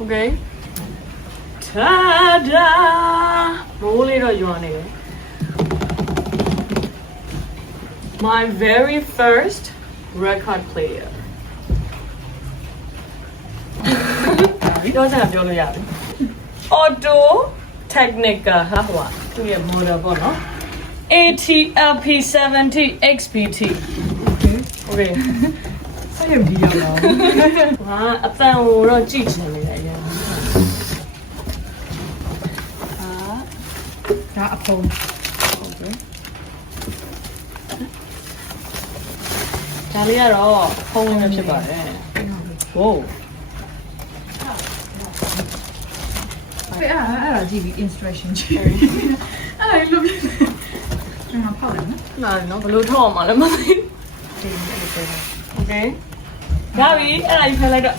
Okay. Ta-da! Roll it or you want it? My very first record player. ပြောချင်တာပြောလို့ရတယ် Auto Technica ဟာဟိုသူ့ရဲ့ model ပေါ့နော် ATLP70 XBT Okay ဆက်ရုပ်ကြီးရောက်တော့ ဟာအပန်ကိုတော့ကြည့်ချင်နေတယ်အရင်ဒါအဖုံး Okay ဒါလေးကတော့ဖုန်းလေးပဲဖြစ်ပါတယ် Wow အဲ့ဒါကြည့်ပြီး instruction ကြည့်အဲ့ဒါလို့ပြကျွန်တော်ဖောက်တယ်နော် နော်ဘလို့ထောက်အောင်မလဲမသိโอเคဒါပြီအဲ့ဒါကြီးဖယ်လိုက်တော့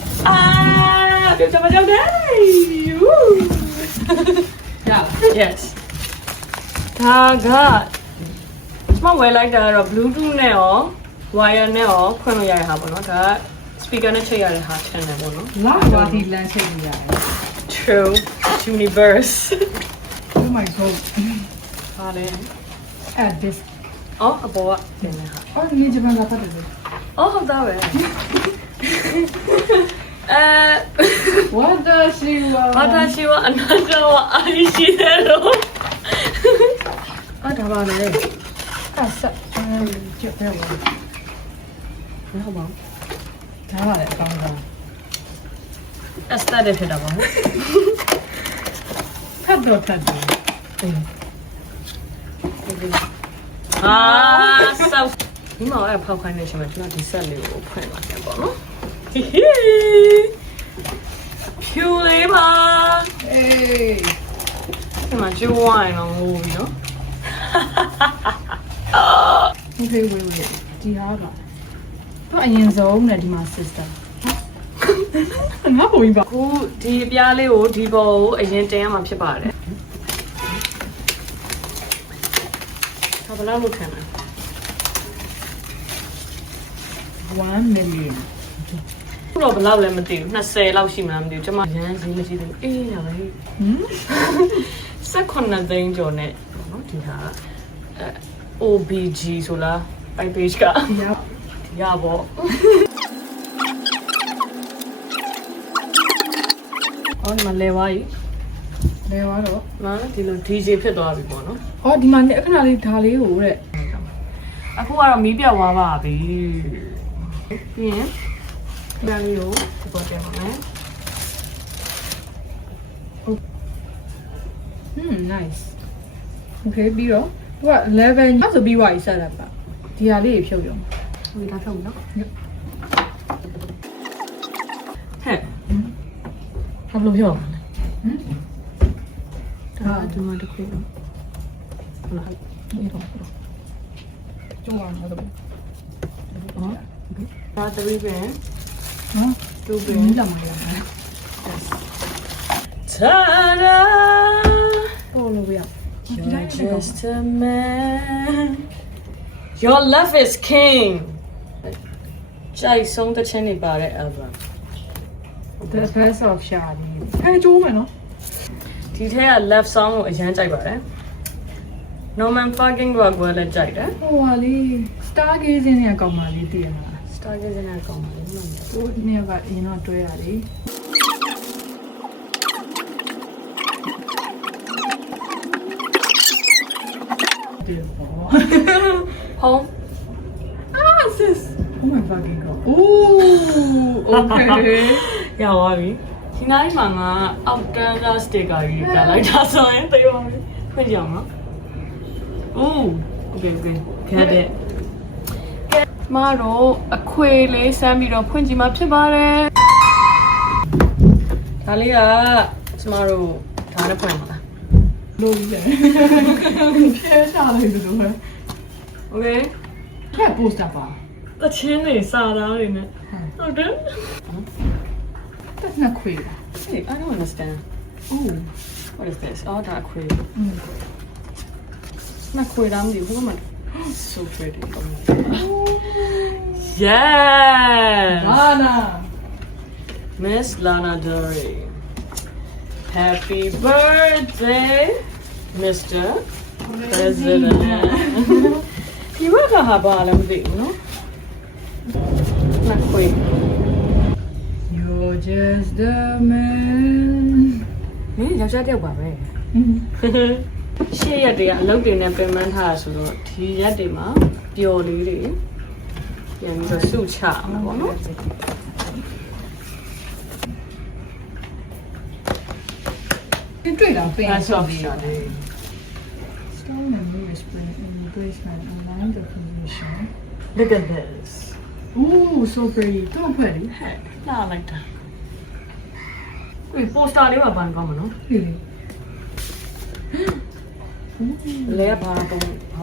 ပြောချင်မကြောက်တယ် ရလား yes ဒါကမဝယ်လိုက်တာကတော့ bluetooth နဲ့ရော wire နဲ့ရောခွင့်လို့ရရဟာပေါ့နော်ဒါက speaker နဲ့ချိန်ရတဲ့ဟာ channel ပေါ့နော် လာဘာဒီလမ်းချိန်နေရတယ် true universe Oh my god ဟာလေ at this အော်အပေါ်ကပြင်နေဟာ အော်ဒီဂျပန်ကဖတ်တယ် အော်ဟုတ်သားပဲ What does she want ဘာသာရှိဝအနာဂတ်ဝအာရှိတယ်လို့ဒါပါလေ အဆက်ကြည့်တယ်ဟုတ်ပါ ဒါပါလေအကောင်းဆုံး aesthetic ဖြစ်တာပါဟုတ် ဖတ်တော့ဖတ်တယ် ဆောက်ဒီမှာအဲ့ဖောက်ခိုင်းနေရှင်မကျွန်တော်ဒီဆက်လေးကိုဖွင့်ပါမယ်ပေါ့နော်ဖြူလေးပါ အေး ဒီမှာကျိုးဝိုင်းတော့ငိုပြီနော် ဒီဖေးဝေးဝေးဒီဟာကတော့အရင်ဆုံးနဲ့ဒီမှာ sister ငါပုံပြီးပါ ခုဒီအပြားလေးကိုဒီပေါ်ကိုအရင်တင်ရမှာဖြစ်ပါတယ်ဘယ်လောက်လို့ထင်လဲ 1 million ခုတော့ဘယ်လောက်လဲမသိဘူး20လောက်ရှိမှန်းမသိဘူးကျွန်မရမ်းဈေးမရှိသေးဘူးအေးရပါဟိ ဟမ် 18သိန်းကျော်နဲ့ပေါ့နော်ဒီဟာOBG ဆိုလား page က ဒီဟာ ရပါအော်ဒီမှာလဲသွားပြီ လဲသွားတော့ နော်ဒီလို DJ ဖြစ်သွားပြီပေါ့နော် အော်ဒီမှာနေအခဏလေးဒါလေးကိုတဲ့ အခုကတော့မီးပြတ်သွားပါပြီပြီးရင်ဒါလေးကိုဒီပေါ်တင်ပါမယ် nice okay ပြီးတော့သူက11ညဆိုပြီးွားကြီးဆက်လက်ပါဒီဟာလေးဖြုတ်ရုံ ဟိုဒါဖြုတ်ပြီနော်ဟဲ့ ဘာလို့ဖြုတ်ဟမ် ဒါဒီမှာတစ်ခုဟုတ်လား ဒီတော့ကျုံအောင်တော့ ဒါ3ပင် နော် 2ပင် ဒီလာမှာရမယ် Ta-da! ဟိုလိုပြရ You're just a man. Your love is king. ကြိုက်ဆုံးတဲ့ချင်းနေပါတဲ့ album. The best of Shadi အဲကျိုးမယ်နော် ဒီထဲက love song ကိုအရင်ကြိုက်ပါတယ် Norman fucking Rockwell လည်းကြိုက်တယ် ဟိုဟာလေး Stargazing နဲ့ကောင်းပါလေးတည်ရမှာ Stargazing နဲ့ကောင်းပါလေမှန်တယ် ဟိုနေ့ကအရင်တော့တွဲရတယ် ဒီပေါ့ Home sis oh my fucking god ooh okay ရပါပြီဒီနိုင်မှာငါ Outlander sticker ကြီးပြလိုက်တာဆိုရင်သိပါမယ်ဖွင့်ကြအောင်နော် Ooh okay okay get it မတော့အခွေလေးစမ်းပြီးတော့ဖွင့်ကြည့်မှဖြစ်ပါတယ်ဒါလေးကကျမတို့ဒါနဲ့ဖွင့်ပါလား လို့ရတယ်ဖြဲချလိုက်လို့ပဲ Okay ဖက် poster ပါ တချင်းတွေစာသားတွေနဲ့ဟုတ်တယ် တက်နှစ်ခွေပါ Hey I don't understand ooh what is this အော်ဒါအခွေနှစ်ခွေလားမသိဘူးဘာမှ so pretty yeah Lana Miss Lana Del Rey Happy birthday Mr. President ဒီဘက်ကဟာဘာလဲမသိဘူးနော်နှစ်ခွေ You're just the man ဟင်ယောက်ျားတယောက်ပါပဲရှေ့ရက်တွေကအလုပ်တွေနဲ့ပြင်ပန်းထားတာဆိုတော့ဒီရက်တွေမှာပျော်လေးတွေပြန်ပြီးတော့စုချမှာပေါ့နော် တွေ့တာပြင် ဆော့ ပြီး ရှာတယ် Stone and mirror spring in placement align the position. Look at this Ooh, so pretty. တော့ဖွဲ့လေ ဟဲ့လာလိုက်တာပိုစတာလေးမှာပန်ကောင်းမနော် ဟေး လဲဘာ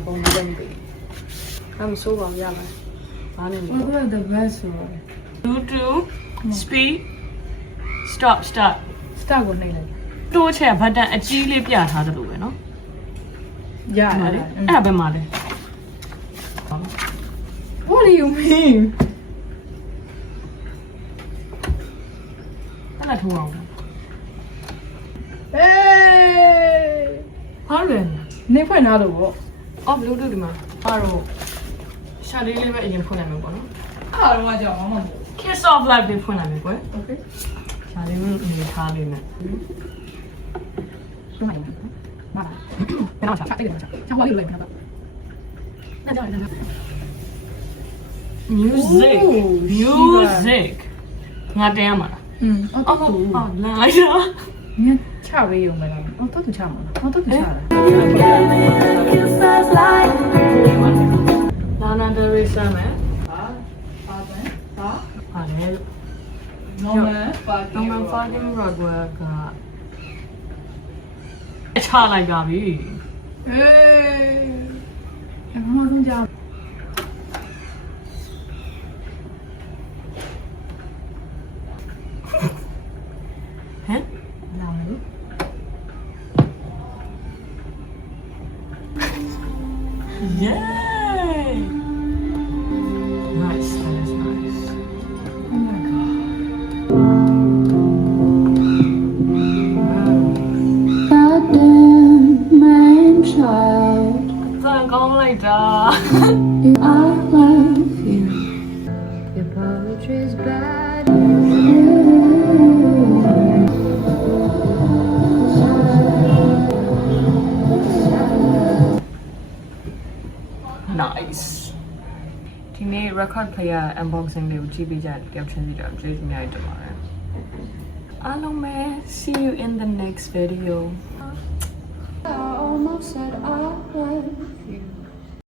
ပုံနဲ့မသိအမဆိုးပါရမယ်ဘာနဲ့လဲ What about the best one? 2 speed stop Start ကိုနှိပ်လိုက် တိုးချက်ဘတ်တန်အကြီးလေးပြထားတယ်လို့ပဲနော် ရ အဲ့ တ ဒါ ယ် လေအဲ့ဒါပဲမှာလဲ What do you mean? အဲ့ဒါထိုးအောင် Hey! ဟာလဲ နေဖွင့်ထားလို့ပေါ့ အော် bluetooth ဒီမှာပါတော့ရှာလေးလေးပဲအရင်ဖွင့်လိုက်မယ်ပေါ့နော် အားလုံးကကြောင်မမဟုတ် Kiss off live တွေဖွင့်လိုက်မယ်ကွယ် Okay. ရှာလေးမျိုးအနေထားလေးနဲ့ တော့လိုက်ပါမလားဘယ်တော့ချာအဲ့ဒီတော့ချာချာဟောလေးလိုက်ပါတော့နားကြောင်နား music Ooh, music ငါတင်ရမှာလား အော်တော့သူ အော်လာလိုက်တာ ငါချပေးရုံပဲလားအော်တော့သူချမှာလားအော်တော့သူချတာ လာနာဒရီဆမ်းမယ် ဟာဟာ ဟာလေ normal Norman Fucking Rockwell ကချလိုက်ပါပြီ ဟေးအမောဆုံးကြောင် ဟမ် လာလို့ Yay! Nice, that is nice. Oh my god Goddamn man child, ဖန်ကောင်းလိုက်တာ I love you. Your poetry's bad. Nice. ဒီနေ့ record player unboxing လေးကိုကြည့်ပေးကြတယ်တယောက်ချင်းစီတော့ကျေးဇူးများတင်ပါတယ်အားလုံးပဲ see you in the next video I almost said